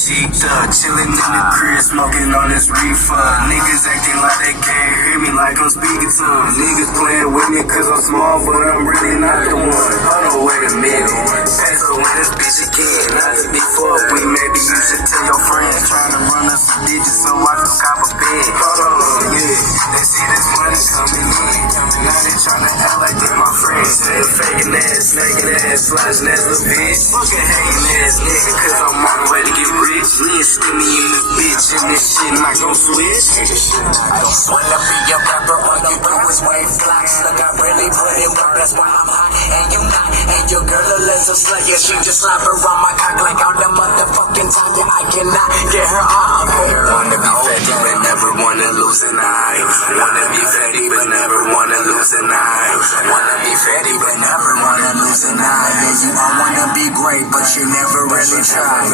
cheeked up, chillin' in the crib, smoking on this reefer. Niggas acting like they can't hear me, like I'm speaking to them. Niggas playing with me cause I'm small, but I'm really not the one. Hold on, wait a minute. Peso in this bitch again, not to be fucked with. Maybe you should tell your friends, trying to run us some digits so I can cop a bed. Hold on, yeah. They see this money coming in. Now they tryna act like they my friends. Still faking ass, snaking ass, slashing ass little bitch. Fucking hating ass nigga, cause I'm on the way to get rich. Me and Skinny in this bitch, and this shit not gon' switch. Wanna be a rapper, all you do is wave blocks. Look, I really put in work, that's why I'm hot, and you not. And your girl a laser slayer, she just slap her on my cock like all the motherfucking time. Yeah, I cannot get her off. Wanna be fatty, but never wanna lose an eye. Wanna be fatty, but never wanna lose an eye. Wanna be fatty, but never wanna lose an eye. Yeah, you all wanna be great, but you never really try.